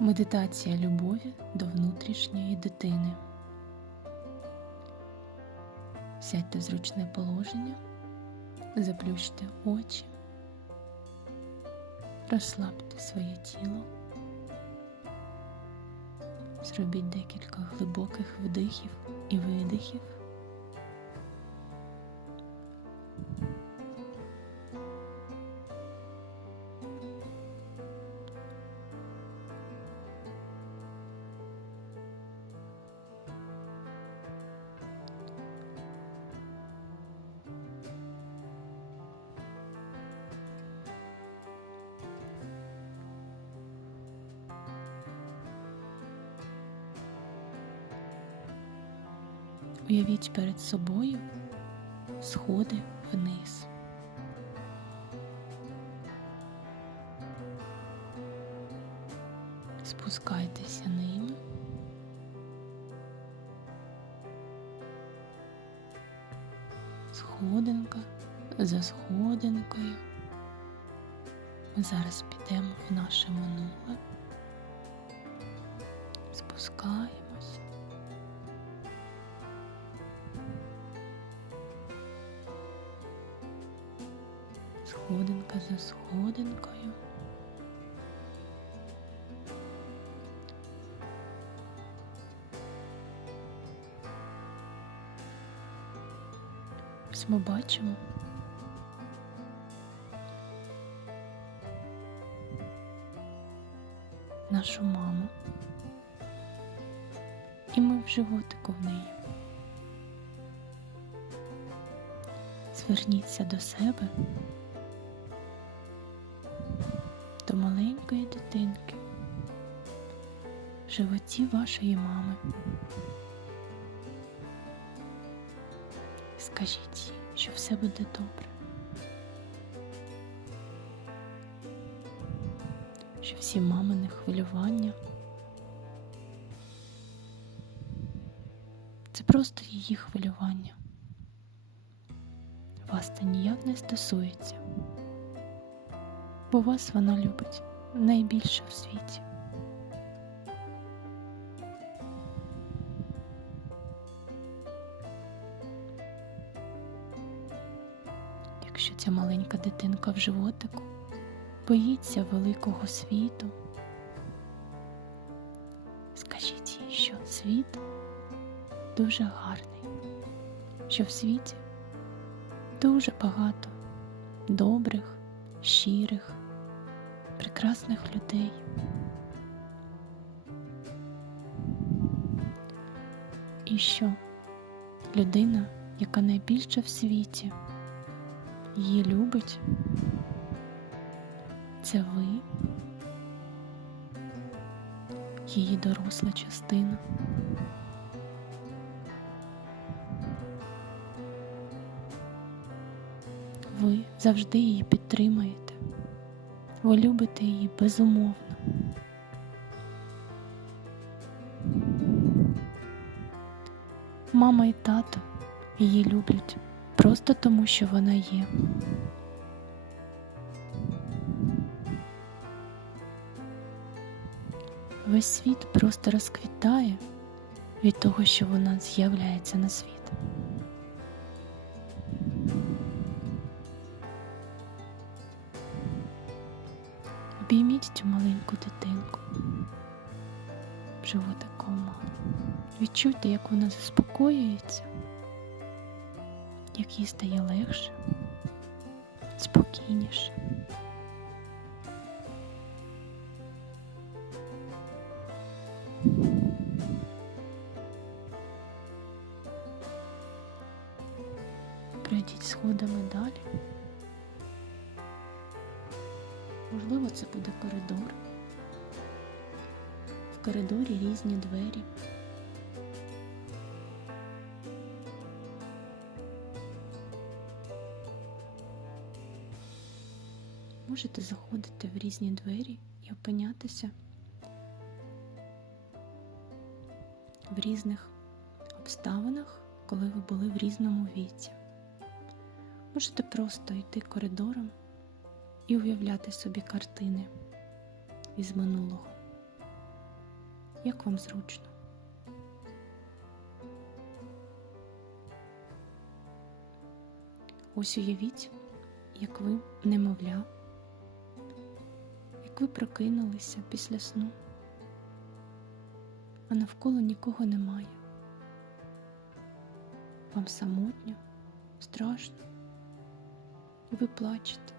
Медитація любові до внутрішньої дитини. Сядьте в зручне положення, заплющте очі, розслабте своє тіло, зробіть декілька глибоких вдихів і видихів. Уявіть перед собою сходи вниз. Спускайтеся ними. Сходинка за сходинкою. Ми зараз підемо в наше минуле. Спускаємось. Сходинка за сходинкою. Ось ми бачимо. Нашу маму. І ми в животику в неї. Зверніться до себе, маленької дитинки в животі вашої мами. Скажіть їй, що все буде добре, що всі мамини хвилювання це просто її хвилювання. Вас це ніяк не стосується, бо вас вона любить найбільше в світі. Якщо ця маленька дитинка в животику боїться великого світу, скажіть їй, що світ дуже гарний, що в світі дуже багато добрих, щирих, прекрасних людей. І що людина, яка найбільше в світі її любить, це ви, її доросла частина. Ви завжди її підтримаєте, ви любите її безумовно. Мама і тато її люблять просто тому, що вона є. Весь світ просто розквітає від того, що вона з'являється на світ. Обійміть цю маленьку дитинку в животикому. Відчуйте, як вона заспокоюється, як їй стає легше, спокійніше. Коридорі різні двері. Можете заходити в різні двері і опинятися в різних обставинах, коли ви були в різному віці. Можете просто йти коридором і уявляти собі картини із минулого. Як вам зручно. Ось уявіть, як ви немовля, як ви прокинулися після сну, а навколо нікого немає. Вам самотньо, страшно, і ви плачете.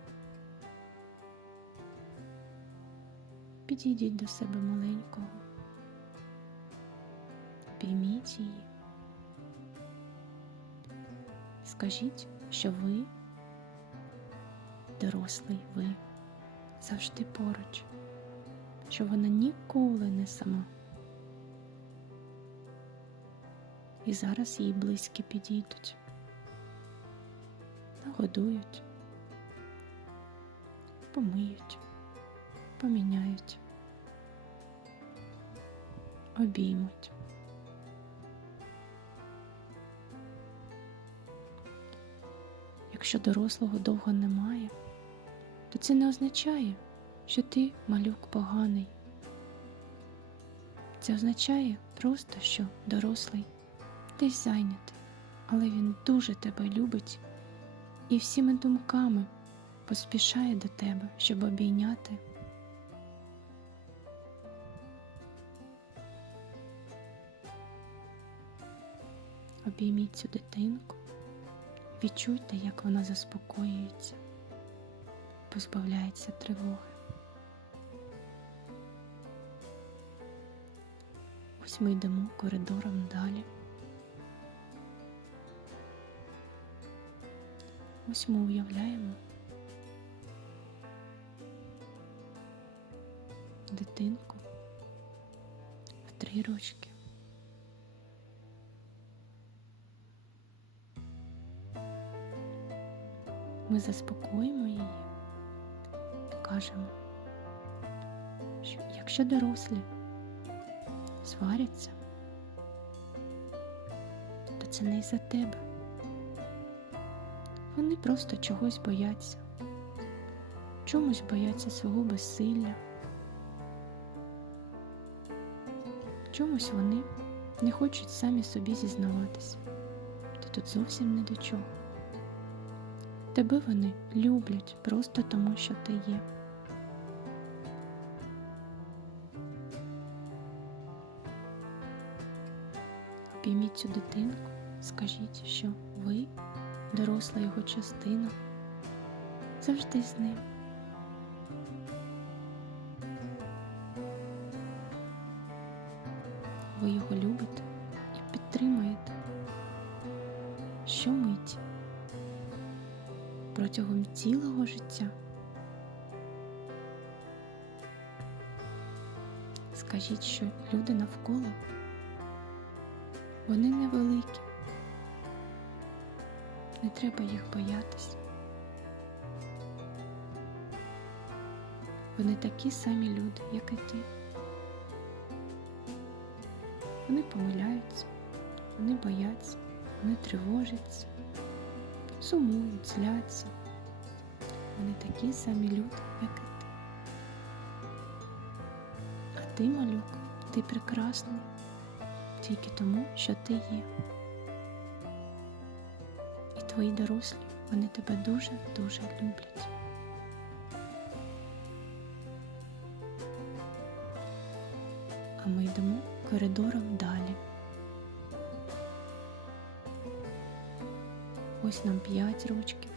Підійдіть до себе маленького, пійміть її, скажіть, що ви, дорослий ви, завжди поруч, що вона ніколи не сама. І зараз її близькі підійдуть, нагодують, помиють, поміняють, обіймуть. Якщо дорослого довго немає, то це не означає, що ти малюк поганий. Це означає просто, що дорослий десь зайнятий, але він дуже тебе любить і всіми думками поспішає до тебе, щоб обійняти. Обійміть цю дитинку, відчуйте, як вона заспокоюється, позбавляється тривоги. Ось ми йдемо коридором далі. Ось ми уявляємо дитинку в три рочки. Ми заспокоїмо її, кажемо, що якщо дорослі сваряться, то це не із-за тебе. Вони просто чогось бояться, чомусь бояться свого безсилля, чомусь вони не хочуть самі собі зізнаватися. Ти тут зовсім не до чого. Тебе вони люблять просто тому, що ти є. Пійміть цю дитинку, скажіть, що ви доросла його частина, завжди з ним. Протягом цілого життя. Скажіть, що люди навколо вони невеликі. Не треба їх боятися. Вони такі самі люди, як і ти. Вони помиляються, вони бояться, вони тривожаться, сумують, зляться. Вони такі самі люди, як і ти. А ти, малюк, ти прекрасний тільки тому, що ти є. І твої дорослі, вони тебе дуже-дуже люблять. А ми йдемо коридором далі. Ось нам п'ять рочків.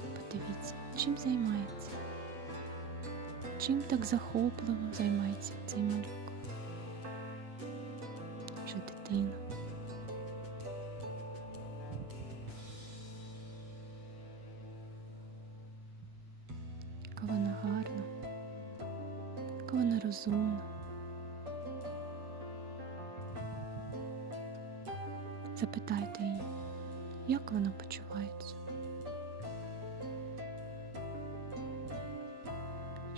Подивіться, чим займається, чим так захопливо займається цей малюк.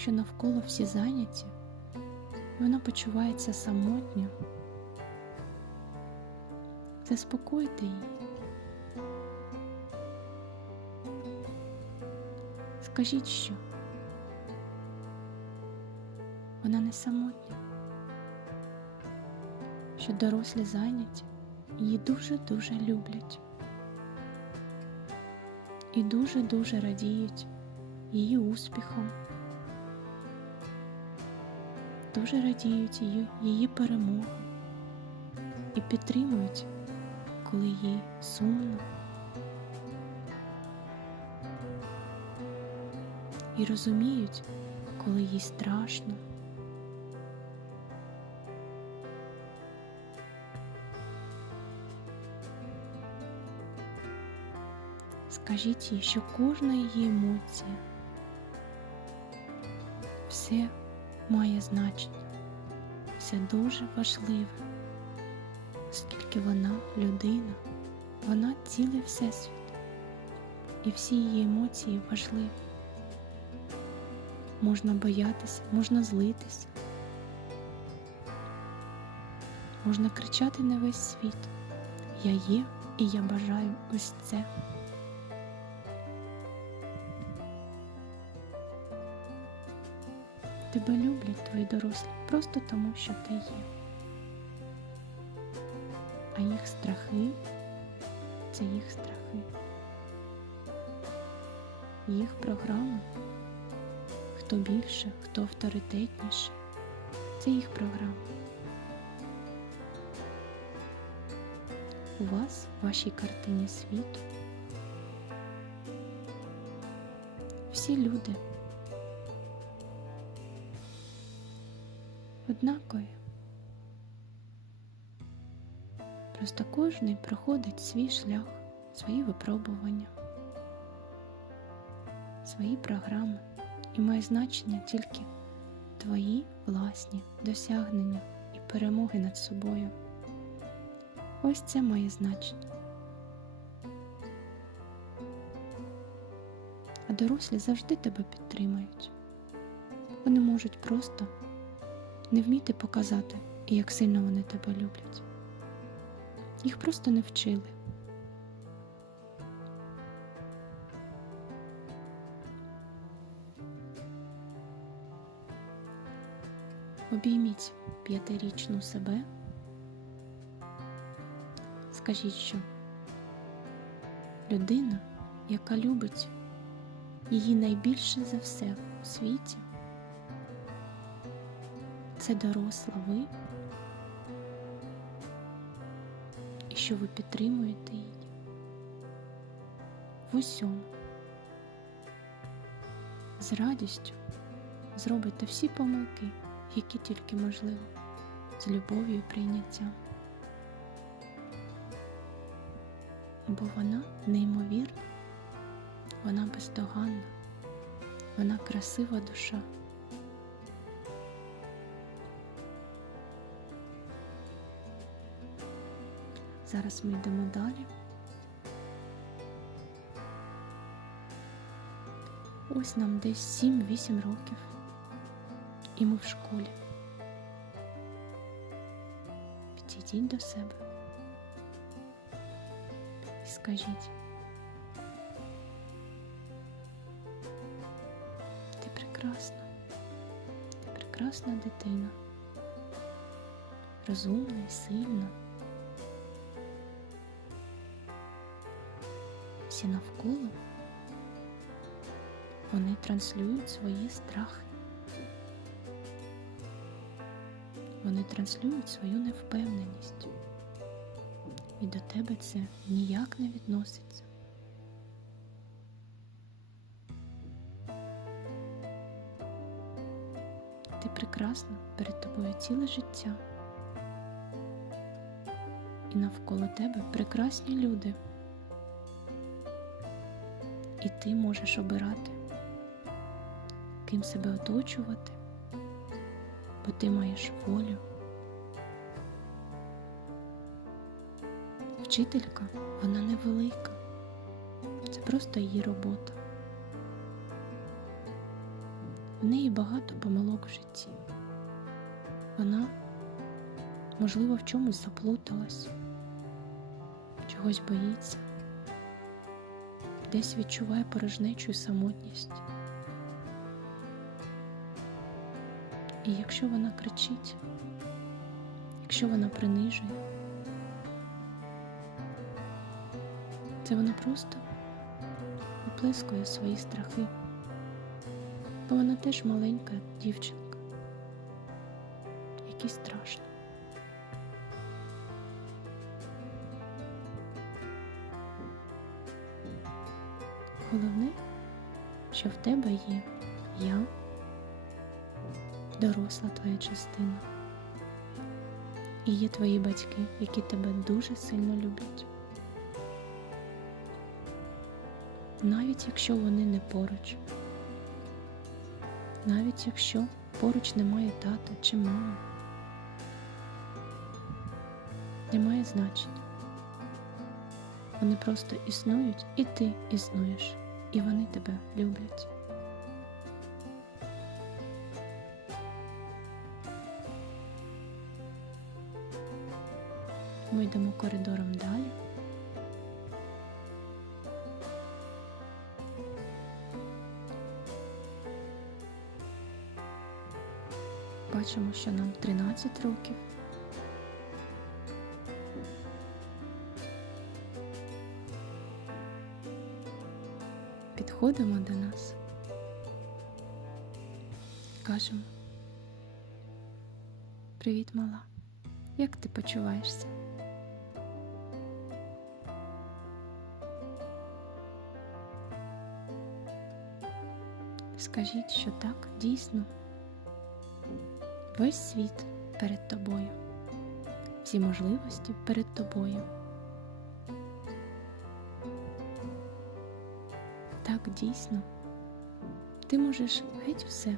Що навколо всі зайняті, вона почувається самотньо. Заспокойте її. Скажіть що. вона не самотня, що дорослі зайняті її дуже-дуже люблять і дуже-дуже радіють її успіхом, дуже радіють її, її перемогам і підтримують, коли їй сумно. І розуміють, коли їй страшно. Скажіть їй, що кожна її емоція все має значення, все дуже важливе, оскільки вона людина, вона цілий всесвіт, і всі її емоції важливі. Можна боятися, можна злитися, можна кричати на весь світ. Я є і я бажаю ось це. Тебе люблять твої дорослі просто тому, що ти є. А їх страхи це їх страхи. Їх програма. Хто більше, хто авторитетніший. Це їх програма. У вас, в вашій картині світу, всі люди однакові. Просто кожний проходить свій шлях, свої випробування, свої програми і має значення тільки твої власні досягнення і перемоги над собою. Ось це має значення. А дорослі завжди тебе підтримають. Вони можуть просто не вміти показати, як сильно вони тебе люблять. Їх просто не вчили. Обійміть п'ятирічну себе. Скажіть, що людина, яка любить її найбільше за все у світі, це доросла ви, і що ви підтримуєте її в усьому. З радістю зробите всі помилки, які тільки можливо, з любов'ю і прийняттям. Бо вона неймовірна, вона бездоганна, вона красива душа. Зараз ми йдемо далі. Ось нам десь 7-8 років, і ми в школі. Підійдіть до себе і скажіть, ти прекрасна, ти прекрасна дитина, розумна і сильна. Всі навколо вони транслюють свої страхи. Вони транслюють свою невпевненість. І до тебе це ніяк не відноситься. Ти прекрасна перед тобою ціле життя. І навколо тебе прекрасні люди. І ти можеш обирати, ким себе оточувати, бо ти маєш волю. Вчителька, вона невелика, це просто її робота. В неї багато помилок в житті. Вона, можливо, в чомусь заплуталась, чогось боїться десь відчуває порожнечу і самотність. І якщо вона кричить, якщо вона принижує, це вона просто виплескує свої страхи, бо вона теж маленька дівчинка, якій страшно. Головне, що в тебе є я, доросла твоя частина, і є твої батьки, які тебе дуже сильно люблять. Навіть якщо вони не поруч, навіть якщо поруч немає тата чи мами, немає значення. Вони просто існують, і ти існуєш, і вони тебе люблять. Ми йдемо коридором далі. Бачимо, що нам 13 років. Підходимо до нас. Кажемо. Привіт, мала. Як ти почуваєшся? Скажіть, що так, дійсно. Весь світ перед тобою, всі можливості перед тобою. Дійсно, ти можеш геть все.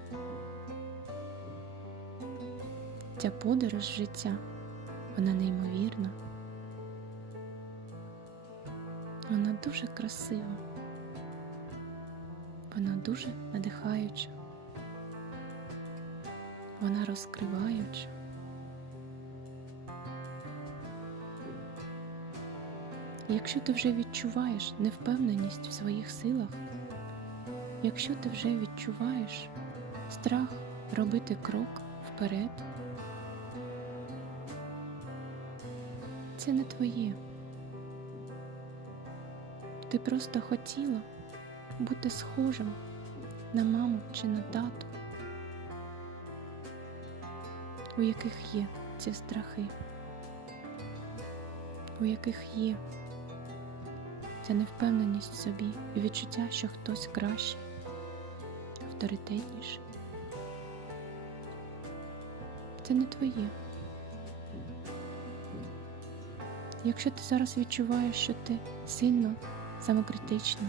Ця подорож життя, вона неймовірна. Вона дуже красива, вона дуже надихаюча, вона розкриваюча. Якщо ти вже відчуваєш невпевненість в своїх силах, якщо ти вже відчуваєш страх робити крок вперед, це не твоє. Ти просто хотіла бути схожим на маму чи на тату, у яких є ці страхи, у яких є ця невпевненість в собі і відчуття, що хтось краще, авторитетніший. Це не твоє. Якщо ти зараз відчуваєш, що ти сильно самокритична,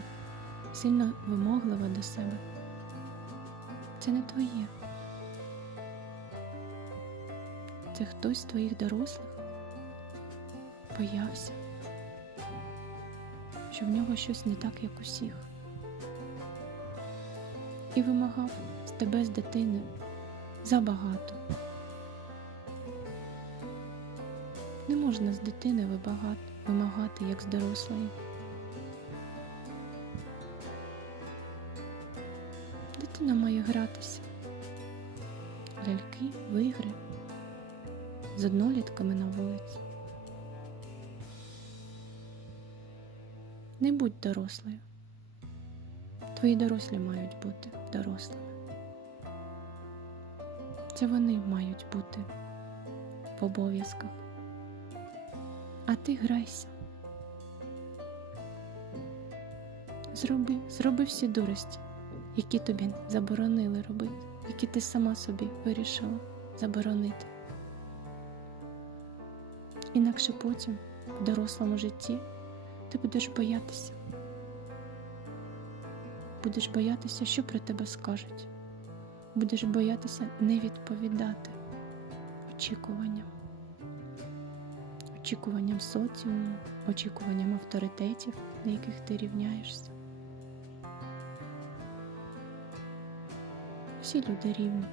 сильно вимоглива до себе, це не твоє. Це хтось з твоїх дорослих боявся, що в нього щось не так, як усіх, і вимагав з тебе з дитини забагато. Не можна з дитини вимагати, як з дорослої. Дитина має гратися. Ляльки в ігри з однолітками на вулиці. Не будь дорослою. Твої дорослі мають бути дорослими. Це вони мають бути в обов'язках. А ти грайся. Зроби, зроби всі дурості, які тобі заборонили робити, які ти сама собі вирішила заборонити. Інакше потім, в дорослому житті, ти будеш боятися. Будеш боятися, що про тебе скажуть. Будеш боятися не відповідати очікуванням очікуванням соціуму, очікуванням авторитетів, на яких ти рівняєшся. Всі люди рівні,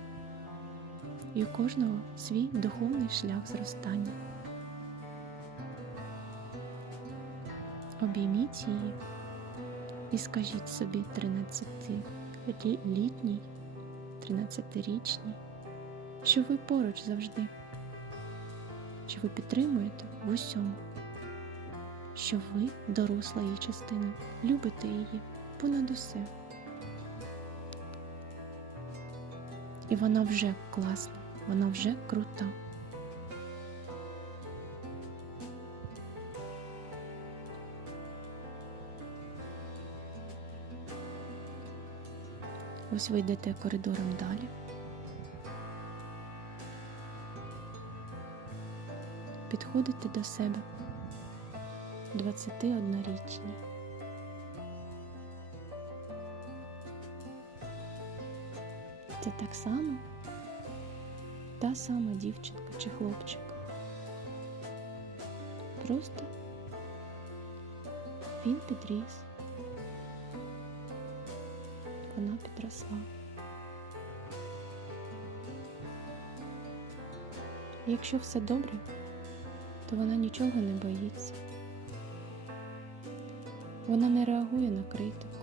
і у кожного свій духовний шлях зростання. Обійміть її і скажіть собі 13-літній, 13-річній, що ви поруч завжди, що ви підтримуєте в усьому, що ви доросла її частина, любите її понад усе. І вона вже класна, вона вже крута. Ось ви йдете коридором далі. Підходите до себе 21-річні. Це так само та сама дівчинка чи хлопчик. Просто він підріс, вона підросла. Якщо все добре, то вона нічого не боїться. Вона не реагує на критику.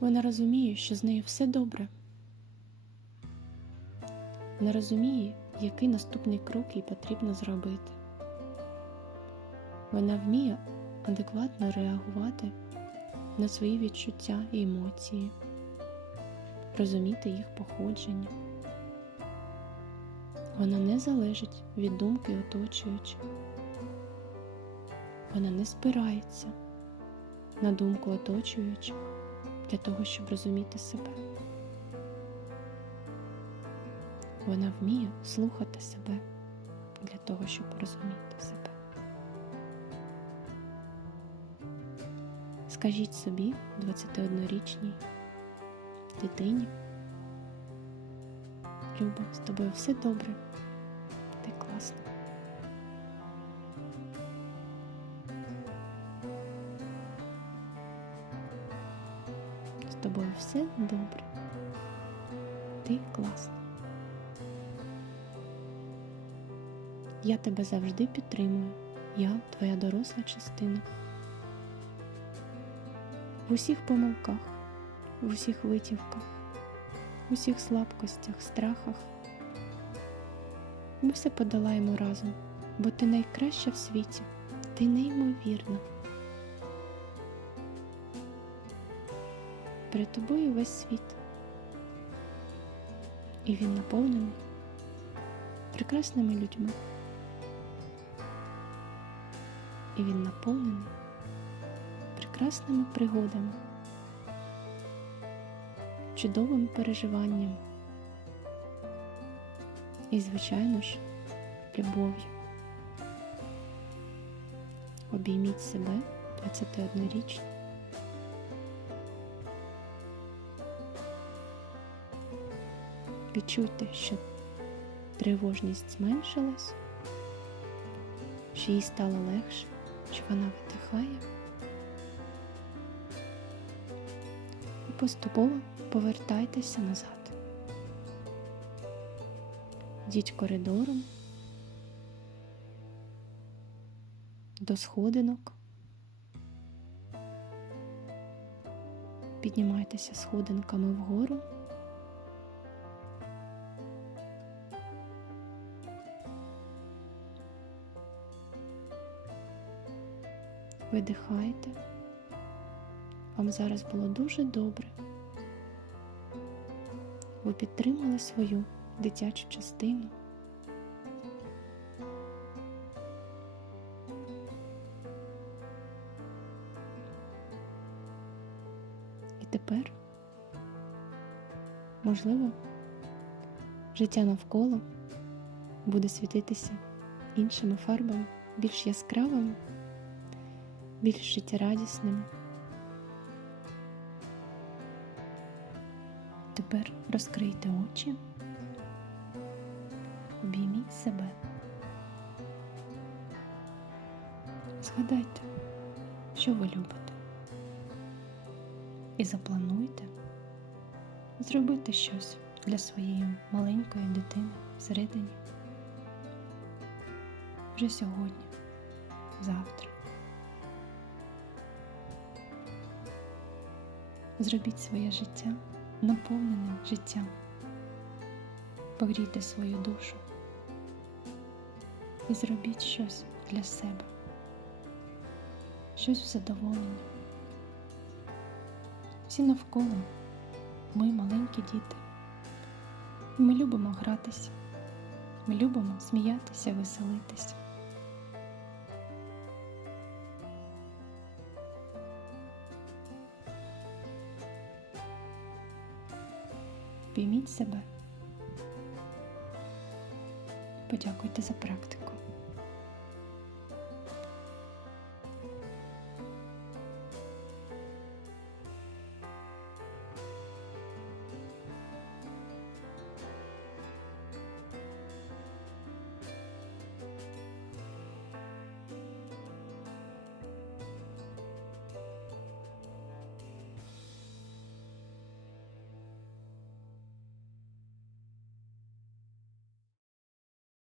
Вона розуміє, що з нею все добре. Вона розуміє, який наступний крок їй потрібно зробити. Вона вміє адекватно реагувати на свої відчуття і емоції, розуміти їх походження. Вона не залежить від думки оточуючих. Вона не спирається на думку оточуючих для того, щоб розуміти себе. Вона вміє слухати себе для того, щоб розуміти себе. Скажіть собі, 21-річній дитині, Люба, з тобою все добре, ти класна. З тобою все добре. Ти класна. Я тебе завжди підтримую. Я твоя доросла частина. В усіх помилках, в усіх витівках, в усіх слабкостях, страхах. Ми все подолаємо разом, бо ти найкраща в світі, ти неймовірна. Перед тобою весь світ. І він наповнений прекрасними людьми. І він наповнений прекрасними пригодами, чудовим переживанням і, звичайно ж, любов'ю. Обійміть себе 21-річні. Відчуйте, що тривожність зменшилась, що їй стало легше, що вона видихає. Поступово повертайтеся назад. Йдіть коридором до сходинок. Піднімайтеся сходинками вгору. Видихайте. Вам зараз було дуже добре. Ви підтримали свою дитячу частину. І тепер, можливо, життя навколо буде світитися іншими фарбами, більш яскравими, більш життєрадісними. Тепер розкрийте очі, обійміть себе. Згадайте, що ви любите. І заплануйте зробити щось для своєї маленької дитини всередині. Вже сьогодні, завтра. Зробіть своє життя наповненим життям. Погрійте свою душу і зробіть щось для себе, щось в задоволення. Всі навколо ми маленькі діти. Ми любимо гратися, ми любимо сміятися, веселитися. Пійміть себе. Подякуйте за практику.